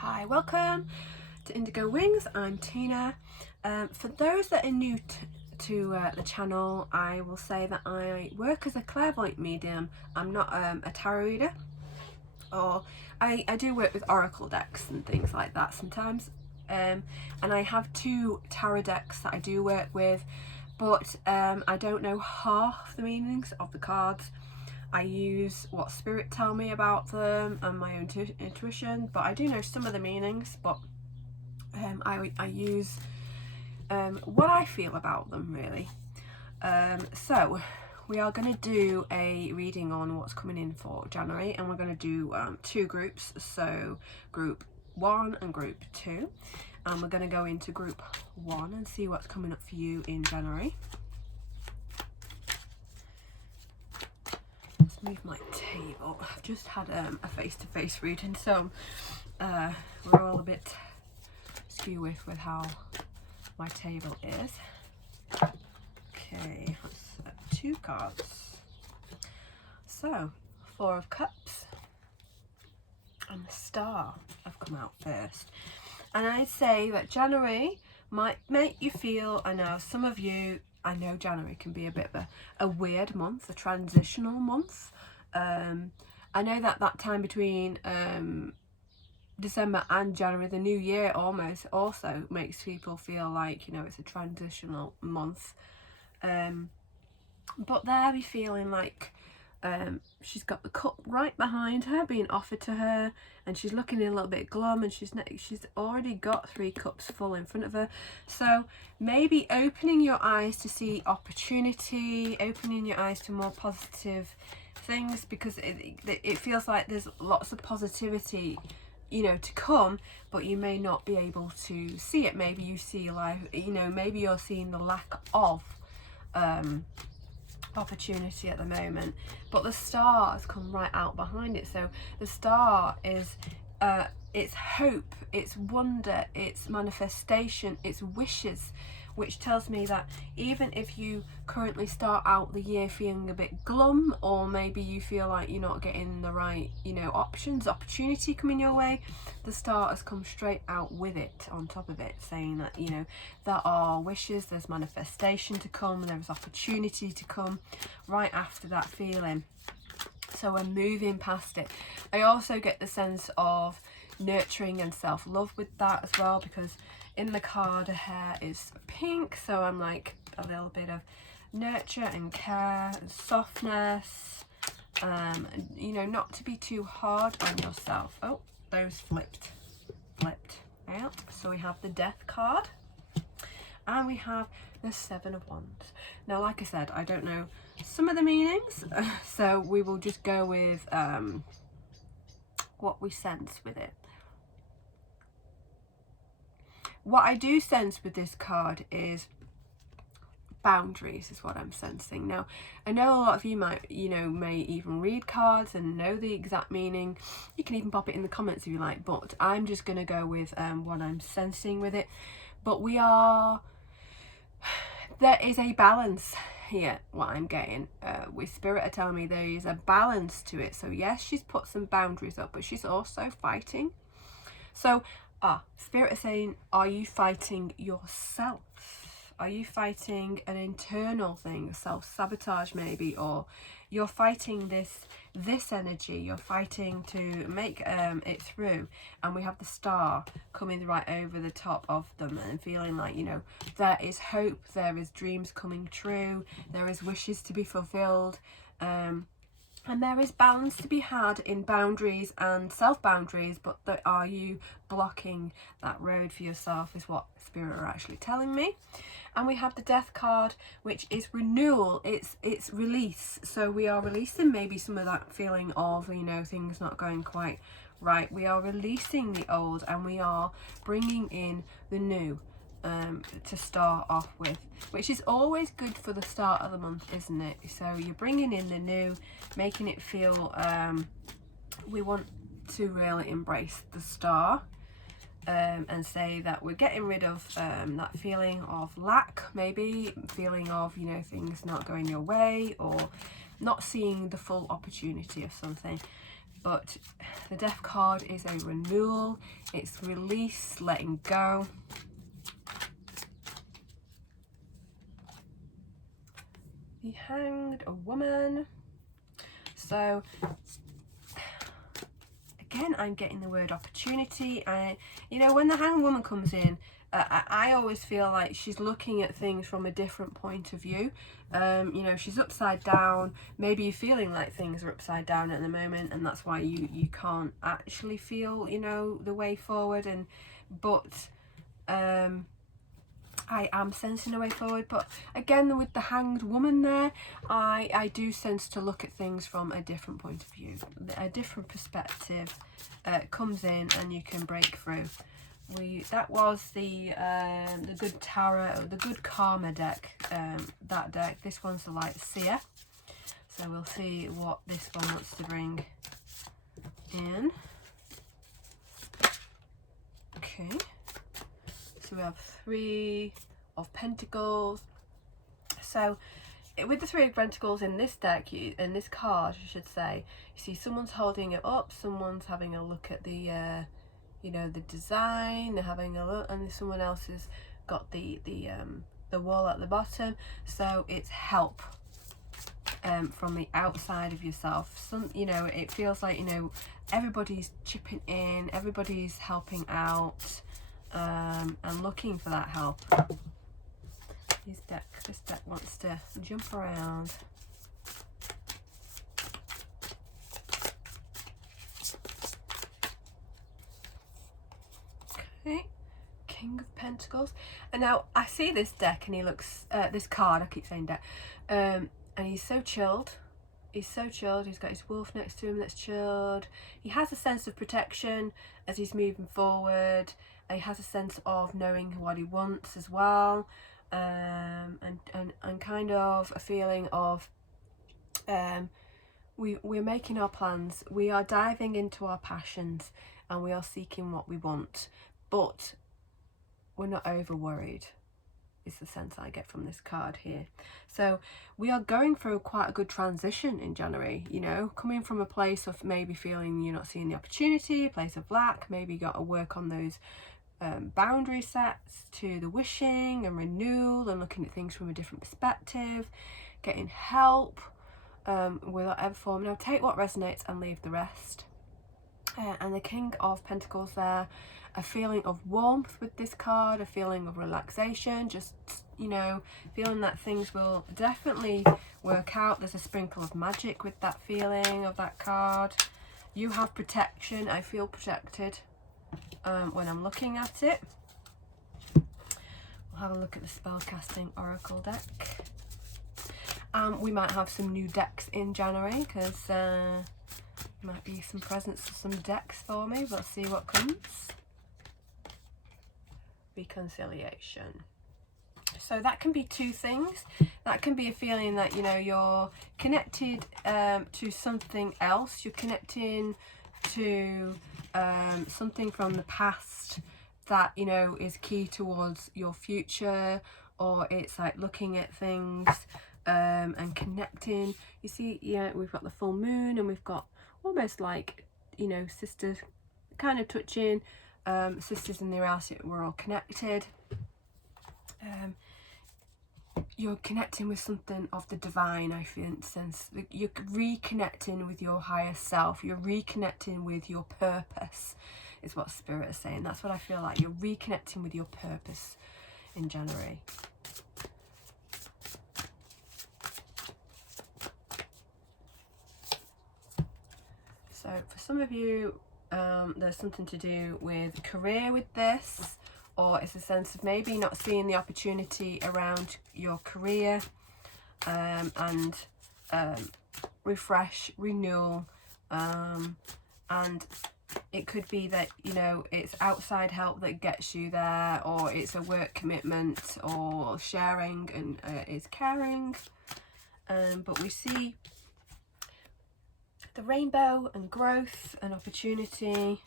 Hi, welcome to Indigo Wings. I'm Tina. For those that are new to the channel, I will say that I work as a clairvoyant medium. I'm not a tarot reader, or I do work with oracle decks and things like that sometimes. And I have 2 tarot decks that I do work with, but I don't know half the meanings of the cards. I use what spirit tell me about them and my own intuition, but I do know some of the meanings, but I use what I feel about them, really. So we are going to do a reading on what's coming in for January, and we're going to do 2 groups, so group 1 and group 2, and we're going to go into group 1 and see what's coming up for you in January. Move my table. I've just had a face-to-face reading, so we're all a bit skew with how my table is. Okay, that's 2 cards. So 4 of Cups and the Star have come out first, and I'd say that January might make you feel, I know some of you, I know January can be a bit of a weird month, a transitional month. I know that time between December and January, the new year almost, also makes people feel like, you know, it's a transitional month. But there be feeling like she's got the cup right behind her being offered to her, and she's looking a little bit glum, and she's already got 3 cups full in front of her. So maybe opening your eyes to see opportunity, opening your eyes to more positive things, because it feels like there's lots of positivity, you know, to come, but you may not be able to see it. Maybe you see life, you know, maybe you're seeing the lack of opportunity at the moment, but the Star has come right out behind it. So the Star is it's hope, it's wonder, it's manifestation, it's wishes, which tells me that even if you currently start out the year feeling a bit glum, or maybe you feel like you're not getting the right, you know, opportunity coming your way, the Star has come straight out with it on top of it, saying that, you know, there are wishes, there's manifestation to come, there's opportunity to come right after that feeling. So we're moving past it. I also get the sense of nurturing and self-love with that as well, because in the card her hair is pink, so I'm like a little bit of nurture and care and softness, you know, not to be too hard on yourself. Oh, those flipped out. So we have the Death card and we have the 7 of Wands. Now, like I said, I don't know some of the meanings, so we will just go with what we sense with it. What I do sense with this card is boundaries, is what I'm sensing. Now, I know a lot of you might, you know, may even read cards and know the exact meaning. You can even pop it in the comments if you like, but I'm just going to go with what I'm sensing with it. But there is a balance here, what I'm getting. With Spirit are telling me there is a balance to it. So yes, she's put some boundaries up, but she's also fighting. So Spirit is saying, are you fighting yourself? Are you fighting an internal thing, self-sabotage maybe, or you're fighting this energy, you're fighting to make it through? And we have the Star coming right over the top of them and feeling like, you know, there is hope, there is dreams coming true, there is wishes to be fulfilled, and there is balance to be had in boundaries and self-boundaries, but are you blocking that road for yourself, is what Spirit are actually telling me. And we have the Death card, which is renewal, it's release. So we are releasing maybe some of that feeling of, you know, things not going quite right. We are releasing the old and we are bringing in the new. To start off with, which is always good for the start of the month, isn't it? So you're bringing in the new, making it feel we want to really embrace the Star, and say that we're getting rid of that feeling of lack, maybe feeling of, you know, things not going your way or not seeing the full opportunity of something. but the Death card is a renewal. It's release, letting go. The Hanged Woman. So again, I'm getting the word opportunity. You know, when the Hanged Woman comes in, I always feel like she's looking at things from a different point of view. You know, she's upside down. Maybe you're feeling like things are upside down at the moment, and that's why you can't actually feel, you know, the way forward. But I am sensing a way forward. But again, with the Hanged Woman there, I do sense to look at things from a different point of view, a different perspective comes in, and you can break through. That was the Good Tarot, the Good Karma deck. That deck. This one's the Light Seer. So we'll see what this one wants to bring in. Okay. So we have 3 of Pentacles. So with the 3 of Pentacles in this deck, in this card, I should say, you see someone's holding it up, someone's having a look at the, you know, the design, they're having a look, and someone else has got the wall at the bottom. So it's help from the outside of yourself. You know, it feels like, you know, everybody's chipping in, everybody's helping out. And looking for that help. This deck wants to jump around. Okay, King of Pentacles. And now I see this deck, and he looks this card. I keep saying deck, and he's so chilled. He's so chilled. He's got his wolf next to him that's chilled. He has a sense of protection as he's moving forward. He has a sense of knowing what he wants as well, and kind of a feeling of we're making our plans, we are diving into our passions, and we are seeking what we want, but we're not over worried, is the sense I get from this card here. So we are going through quite a good transition in January, you know, coming from a place of maybe feeling you're not seeing the opportunity, a place of lack. Maybe you got to work on those boundary sets, to the wishing and renewal and looking at things from a different perspective, getting help with whatever form. Now take what resonates and leave the rest. And the King of Pentacles there, a feeling of warmth with this card, a feeling of relaxation, just, you know, feeling that things will definitely work out. There's a sprinkle of magic with that feeling of that card. You have protection. I feel protected when I'm looking at it. We'll have a look at the spellcasting oracle deck. We might have some new decks in January, because there might be some presents for some decks for me. Let's see what comes. Reconciliation. So that can be 2 things. That can be a feeling that, you know, you're connected to something else. You're connecting to something from the past that, you know, is key towards your future, or it's like looking at things and connecting. You see, yeah, we've got the full moon, and we've got almost like, you know, sisters kind of touching, sisters in the house. We're all connected. You're connecting with something of the divine, I feel, in sense. You're reconnecting with your higher self. You're reconnecting with your purpose, is what Spirit is saying. That's what I feel like. You're reconnecting with your purpose in January. So for some of you, there's something to do with career with this, or it's a sense of maybe not seeing the opportunity around your career, and refresh, renewal, and it could be that, you know, it's outside help that gets you there, or it's a work commitment, or sharing and is caring, but we see the rainbow and growth and opportunity,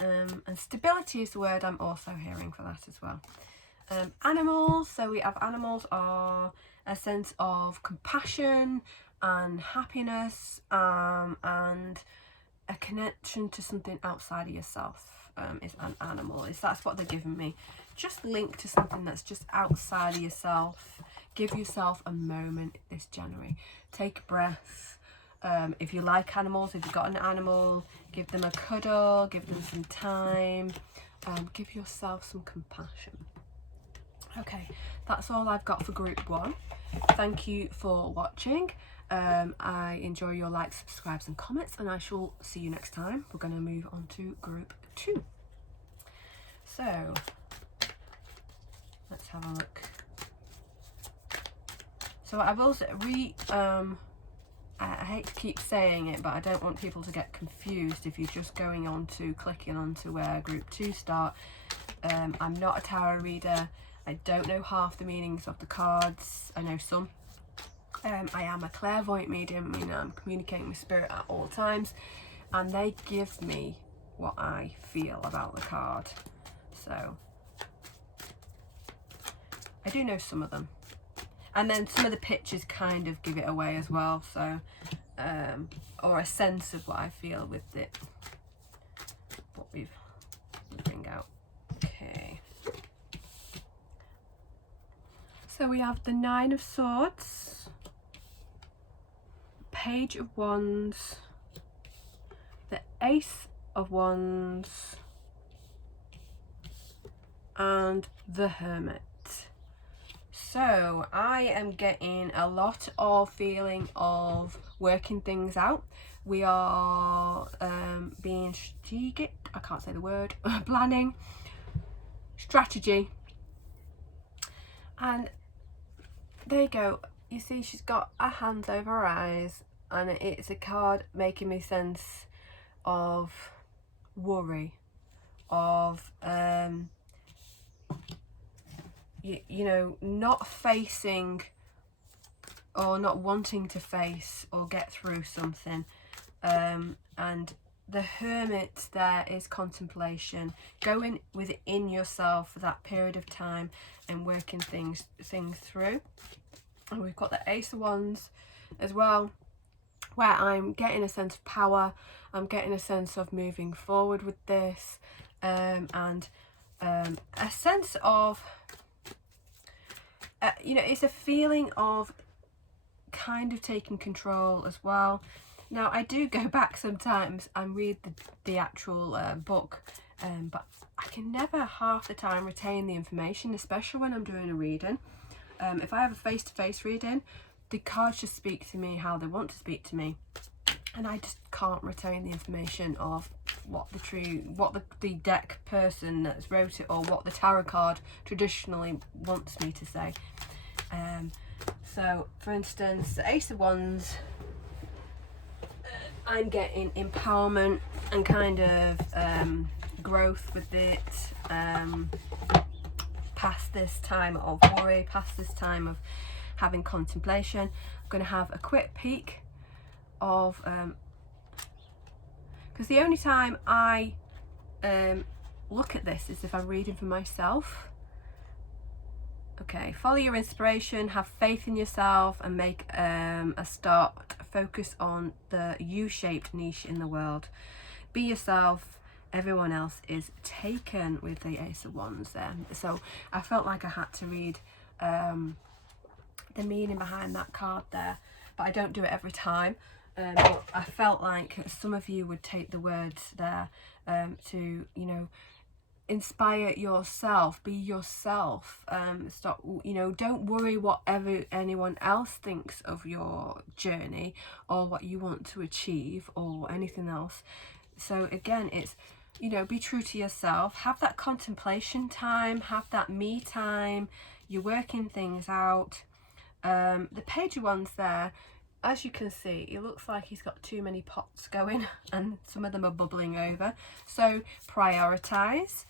and stability is the word I'm also hearing for that as well. Animals, so we have animals are a sense of compassion and happiness, and a connection to something outside of yourself. Is an animal. That's what they're giving me. Just link to something that's just outside of yourself. Give yourself a moment this January. Take a breath. If you like animals, if you've got an animal, give them a cuddle, give them some time. Give yourself some compassion. Okay, that's all I've got for group 1. Thank you for watching. I enjoy your likes, subscribes and comments, and I shall see you next time. We're going to move on to group 2. So let's have a look. So I will I hate to keep saying it, but I don't want people to get confused if you're just going on to clicking onto where group 2 start. I'm not a tarot reader. I don't know half the meanings of the cards. I know some. I am a clairvoyant medium, meaning I'm communicating with spirit at all times, and they give me what I feel about the card. So I do know some of them. And then some of the pictures kind of give it away as well, so or a sense of what I feel with it, what we bring out. Okay, so we have the 9 of Swords, Page of Wands, the Ace of Wands, and the Hermit. So I am getting a lot of feeling of working things out. We are being strategic, I can't say the word, planning, strategy. And there you go. You see she's got her hands over her eyes, and it's a card making me sense of worry, of you know, not facing or not wanting to face or get through something. And the Hermit there is contemplation, going within yourself for that period of time and working things through. And we've got the Ace of Wands as well, where I'm getting a sense of power. I'm getting a sense of moving forward with this, and a sense of you know, it's a feeling of kind of taking control as well. Now I do go back sometimes and read the actual book, but I can never half the time retain the information, especially when I'm doing a reading. If I have a face-to-face reading, the cards just speak to me how they want to speak to me, and I just can't retain the information of what the deck person that's wrote it, or what the tarot card traditionally wants me to say. So for instance, the Ace of Wands, I'm getting empowerment and kind of growth with it, past this time of worry, past this time of having contemplation. I'm going to have a quick peek of because the only time I look at this is if I'm reading for myself. Okay, follow your inspiration, have faith in yourself, and make a start. Focus on the U-shaped niche in the world. Be yourself. Everyone else is taken, with the Ace of Wands there. So I felt like I had to read the meaning behind that card there, but I don't do it every time. But I felt like some of you would take the words there to, you know, inspire yourself, be yourself. Stop, you know, don't worry whatever anyone else thinks of your journey or what you want to achieve or anything else. So again, it's, you know, be true to yourself, have that contemplation time, have that me time, you're working things out. The Page of Wands there, as you can see, it looks like he's got too many pots going and some of them are bubbling over. So prioritize,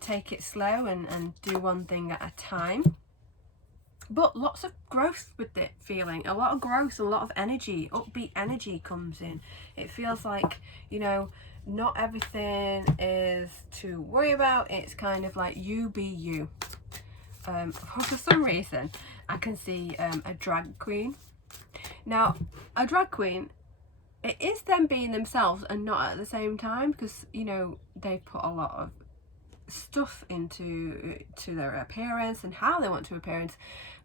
take it slow and do one thing at a time. But lots of growth with it, feeling a lot of growth, a lot of energy, upbeat energy comes in. It feels like, you know, not everything is to worry about. It's kind of like you be you. For some reason I can see a drag queen. Now a drag queen, it is them being themselves and not at the same time, because, you know, they've put a lot of stuff into their appearance and how they want to appearance,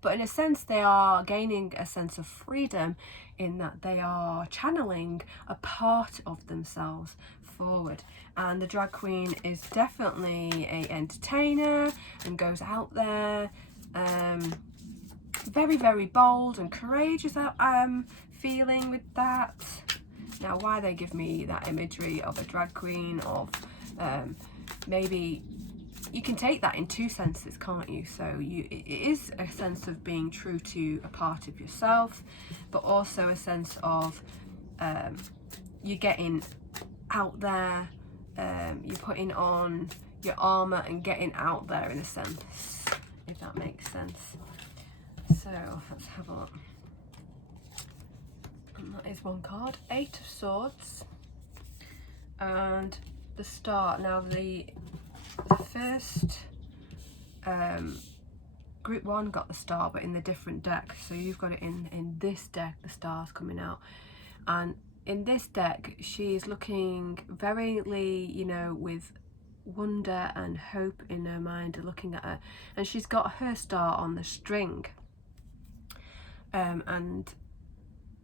but in a sense they are gaining a sense of freedom in that they are channeling a part of themselves forward. And the drag queen is definitely a entertainer and goes out there, very, very bold and courageous, feeling with that. Now, why they give me that imagery of a drag queen, of maybe you can take that in two senses, can't you? So it is a sense of being true to a part of yourself, but also a sense of you're getting out there, you're putting on your armor and getting out there, in a sense, if that makes sense. So let's have a look. And that is one card, 8 of Swords, and the Star. Now the first group 1 got the Star, but in the different deck. So you've got it in this deck, the Star's coming out, and in this deck she's looking very, you know, with wonder and hope in her mind, looking at her, and she's got her Star on the string, and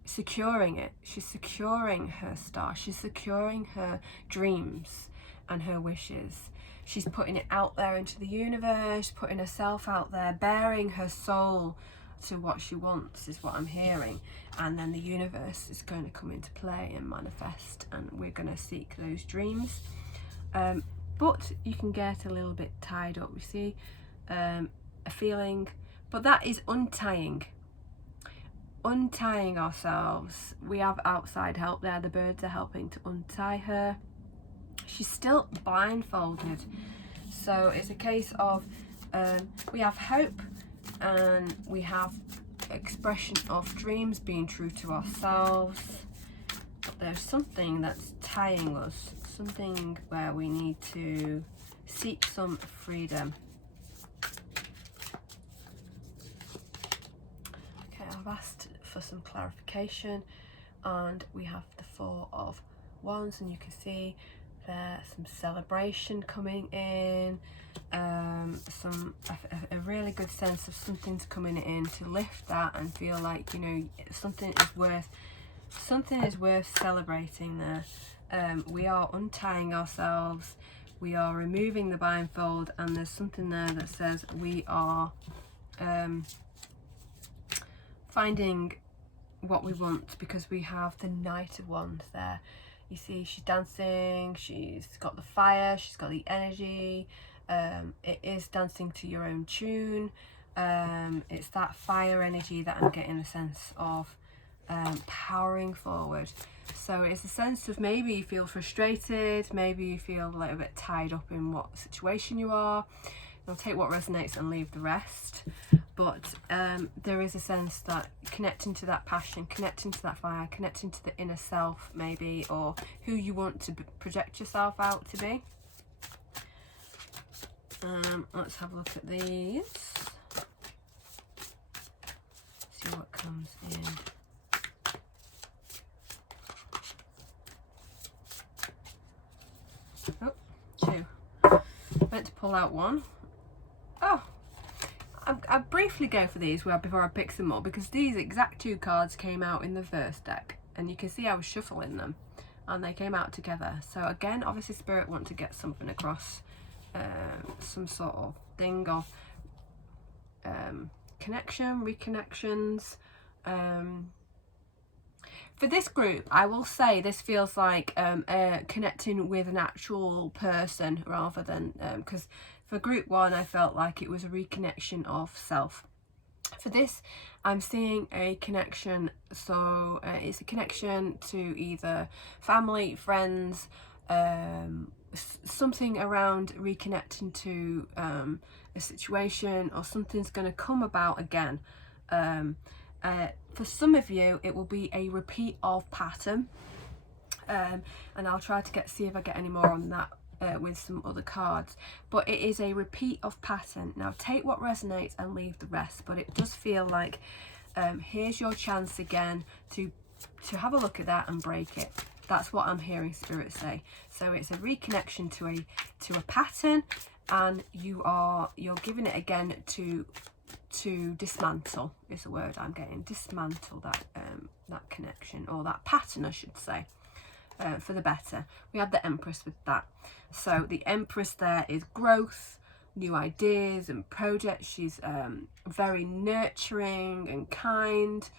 securing it. She's securing her Star, she's securing her dreams and her wishes. She's putting it out there into the universe, putting herself out there, bearing her soul to what she wants, is what I'm hearing. And then the universe is going to come into play and manifest, and we're going to seek those dreams. But you can get a little bit tied up, you see, a feeling, but that is untying ourselves. We have outside help there. The birds are helping to untie her. She's still blindfolded, so it's a case of we have hope and we have expression of dreams, being true to ourselves, but there's something that's tying us, something where we need to seek some freedom. Okay, I've asked for some clarification, and we have the 4 of Wands, and you can see there's some celebration coming in, a really good sense of something's coming in to lift that and feel like, you know, something is worth celebrating there. We are untying ourselves, we are removing the blindfold, and there's something there that says we are finding what we want, because we have the Knight of Wands there. You see, she's dancing, she's got the fire, she's got the energy. It is dancing to your own tune. It's that fire energy that I'm getting a sense of powering forward. So it's a sense of maybe you feel frustrated, maybe you feel a little bit tied up in what situation you are. You'll take what resonates and leave the rest. But there is a sense that connecting to that passion, connecting to that fire, connecting to the inner self maybe, or who you want to project yourself out to be. Let's have a look at these. See what comes in. Oh, 2. Meant to pull out 1. Oh, I briefly go for these before I pick some more, because these exact 2 cards came out in the first deck, and you can see I was shuffling them and they came out together. So again, obviously Spirit want to get something across, some sort of thing of connection, reconnections. For this group, I will say this feels like connecting with an actual person rather than, because for group 1 I felt like it was a reconnection of self. For this, I'm seeing a connection, so it's a connection to either family, friends, something around reconnecting to a situation, or something's going to come about again. For some of you, it will be a repeat of pattern, and I'll try to see if I get any more on that with some other cards, but it is a repeat of pattern. Now take what resonates and leave the rest, but it does feel like here's your chance again to have a look at that and break it. That's what I'm hearing Spirit say. So it's a reconnection to a pattern, and you're giving it again to dismantle is the word I'm getting. Dismantle that that connection, or that pattern I should say, for the better. We have the Empress with that. So the Empress there is growth, new ideas and projects. She's very nurturing and kind.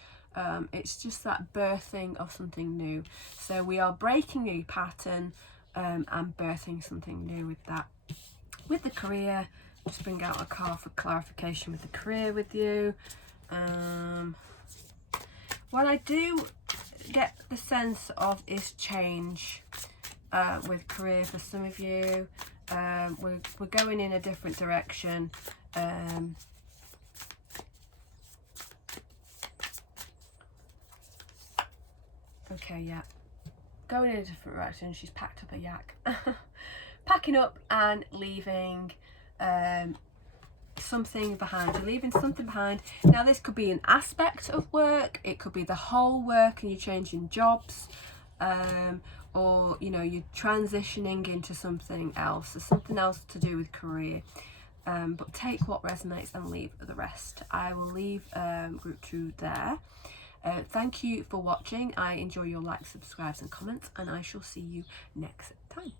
It's just that birthing of something new. So we are breaking a pattern and birthing something new with that. With the career, just bring out a card for clarification with the career with you. What I do get the sense of is change with career for some of you. We're going in a different direction. Okay, yeah, going in a different direction. She's packed up a yak. Packing up and leaving something behind. You're leaving something behind. Now this could be an aspect of work, it could be the whole work and you're changing jobs, or you know, you're transitioning into something else. There's something else to do with career, but take what resonates and leave the rest. I will leave group 2 there. Thank you for watching. I enjoy your likes, subscribes and comments, and I shall see you next time.